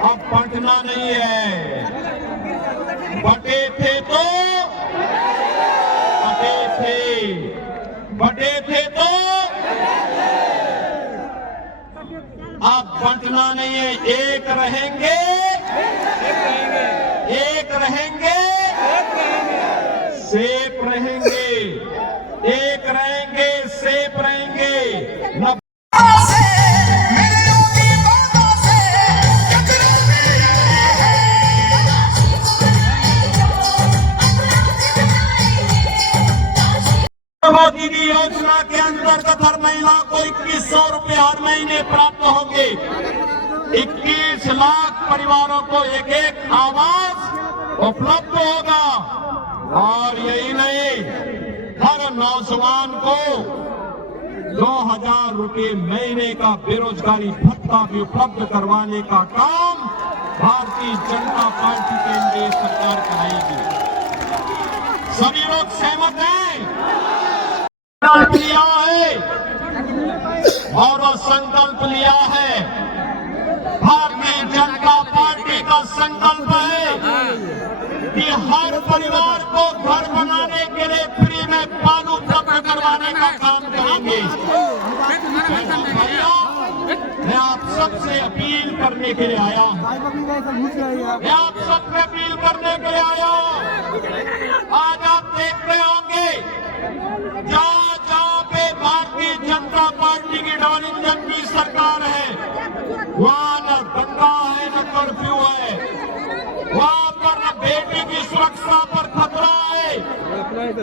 अब पटना नहीं है। बटे थे तो बटे थे तो अब पटना नहीं है। एक रहेंगे, एक रहेंगे, सेफ रहेंगे, एक रहेंगे, सेफ रहेंगे। दीदी योजना के अंतर्गत हर महिला को 2100 रुपए हर महीने प्राप्त होंगे। 21 लाख परिवारों को एक एक आवास उपलब्ध होगा। और यही नहीं, हर नौजवान को 2000 रुपए महीने का बेरोजगारी भत्ता भी उपलब्ध करवाने का काम भारतीय जनता पार्टी की एनडीए सरकार कराएगी। सभी लोग सहमत हैं? संकल्प लिया है और संकल्प लिया है। भारतीय जनता पार्टी का संकल्प है कि हर परिवार को घर बनाने के लिए फ्री में पानी उपलब्ध करवाने का काम करेंगे। मैं आप सबसे अपील करने के लिए आया हूँ। मैं आप सबसे अपील करने के लिए आया हूँ। आज आप देखते होंगे जहाँ पे भारतीय जनता पार्टी की डबल इंजन की सरकार है, वहाँ न दंगा है, न कर्फ्यू है। वहाँ पर न बेटी की सुरक्षा पर खतरा है।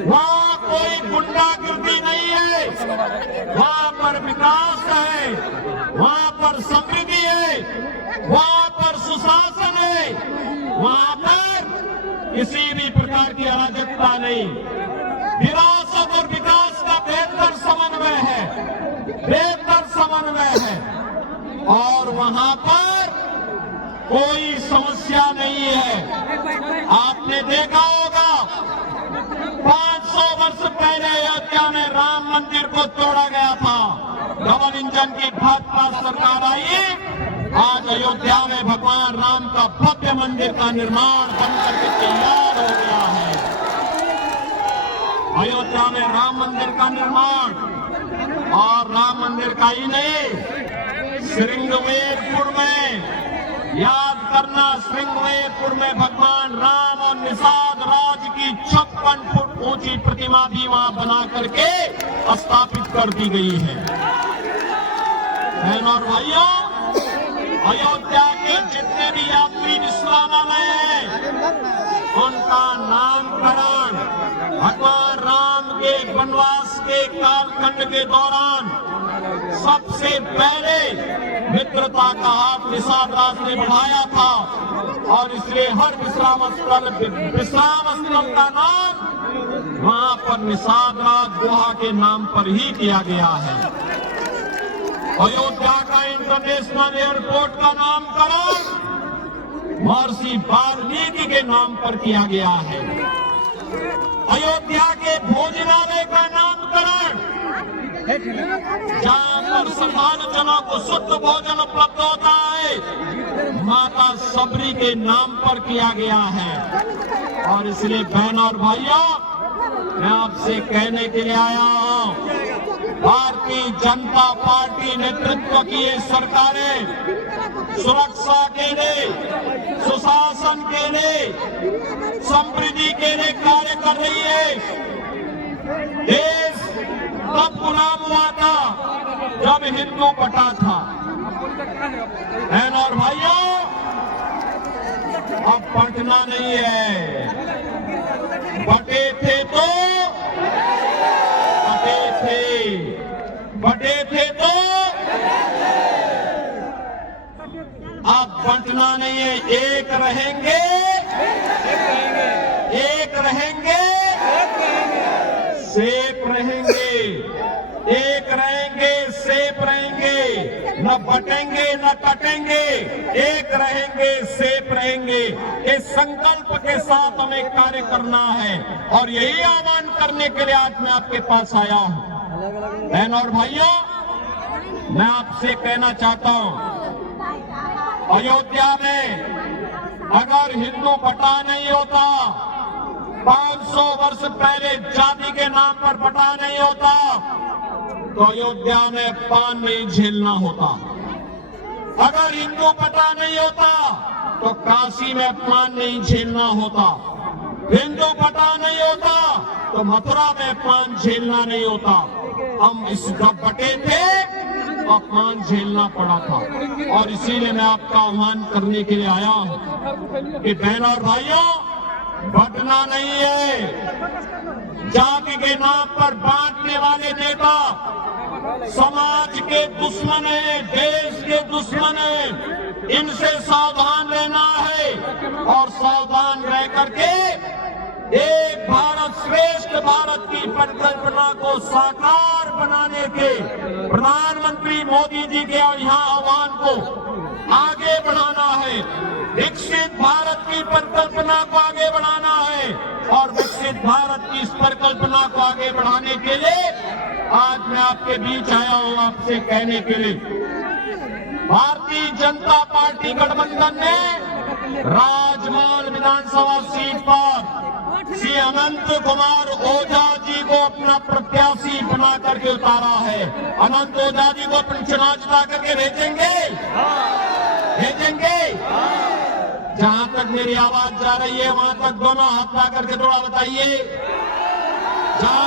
वहाँ कोई गुंडागिर्दी नहीं है। वहाँ पर विकास है, वहाँ पर समृद्धि है, वहाँ पर सुशासन है, वहाँ पर किसी भी प्रकार की अराजकता नहीं। विरासत और विकास का बेहतर समन्वय है, बेहतर समन्वय है। और वहाँ पर कोई समस्या नहीं है। आपने देखा होगा 500 वर्ष पहले अयोध्या में राम मंदिर को तोड़ा गया था। डबल इंजन की भाजपा सरकार आई, आज अयोध्या में भगवान राम का भव्य मंदिर का निर्माण बनकर के तैयार हो गया है। अयोध्या में राम मंदिर का निर्माण, और राम मंदिर का ही नहीं, श्रृंगवेरपुर में, याद करना, श्रृंगवेरपुर में भगवान राम और निषाद राज की 56 फुट ऊंची प्रतिमा भी वहां बना करके स्थापित कर दी गई है। बहनों और भाइयों, अयोध्या के जितने भी यात्री विश्रामालय हैं, उनका नामकरण भगवान राम के वनवास के कालखंड के दौरान सबसे पहले मित्रता का हाथ निषाद राज ने बढ़ाया था। और इसलिए हर विश्राम स्थल का नाम वहां पर निषाद राज गुहा के नाम पर ही किया गया है। अयोध्या का इंटरनेशनल एयरपोर्ट का नामकरण महर्षि वाल्मीकि के नाम पर किया गया है। अयोध्या के भोजनालय का नामकरण, जहाँ पर श्रद्धालुजनों को शुद्ध भोजन उपलब्ध होता है, माता सबरी के नाम पर किया गया है। और इसलिए बहनों और भाइयों, मैं आपसे कहने के लिए आया हूँ, भारतीय जनता पार्टी नेतृत्व की ये सरकारें सुरक्षा के लिए, सुशासन के लिए, समृद्धि के लिए कार्य कर रही है। देश तब गुलाम हुआ था जब हिंदू बटा था। बहनों और भाइयों, अब पटना नहीं है। बटे थे तो बटे थे तो अब पटना नहीं है। एक रहेंगे, एक रहेंगे, सेफ रहेंगे, एक रहेंगे, सेफ रहेंगे, न बटेंगे न कटेंगे, एक रहेंगे, सेफ रहेंगे। इस संकल्प के साथ हमें कार्य करना है और यही आह्वान करने के लिए आज मैं आपके पास आया हूं। बहनों और भाइयों, मैं आपसे कहना चाहता हूं, अयोध्या में अगर हिंदू बटा नहीं होता, 500 वर्ष पहले जाति के नाम पर बटा नहीं होता, तो अयोध्या में पान नहीं झेलना होता। अगर हिंदू बटा नहीं होता तो काशी में पान नहीं झेलना होता। हिंदू बटा नहीं होता तो मथुरा में पान झेलना नहीं होता। हम इस जब बटे थे तो पान झेलना पड़ा था। और इसीलिए मैं आपका आह्वान करने के लिए आया हूं कि बहनों और भाइयों, बटना नहीं है। जाति के नाम पर बांटने वाले नेता समाज के दुश्मन है, देश के दुश्मन है। इनसे सावधान रहना है और सावधान रह करके एक भारत श्रेष्ठ भारत की परिकल्पना को साकार बनाने के प्रधानमंत्री मोदी जी के यहाँ आह्वान को आगे बढ़ाना है। विकसित भारत की परिकल्पना को आगे बढ़ाना है और विकसित भारत की इस परिकल्पना को आगे बढ़ाने के लिए आज मैं आपके बीच आया हूं आपसे कहने के लिए, भारतीय जनता पार्टी गठबंधन ने राजमहल विधानसभा सीट पर श्री अनंत कुमार ओझा जी को अपना प्रत्याशी बना करके उतारा है। अनंत ओझा जी को अपनी चुनाव जिता करके भेजेंगे, भेजेंगे। जहां तक मेरी आवाज जा रही है वहां तक दोनों हाथ ला करके थोड़ा बताइए। जहां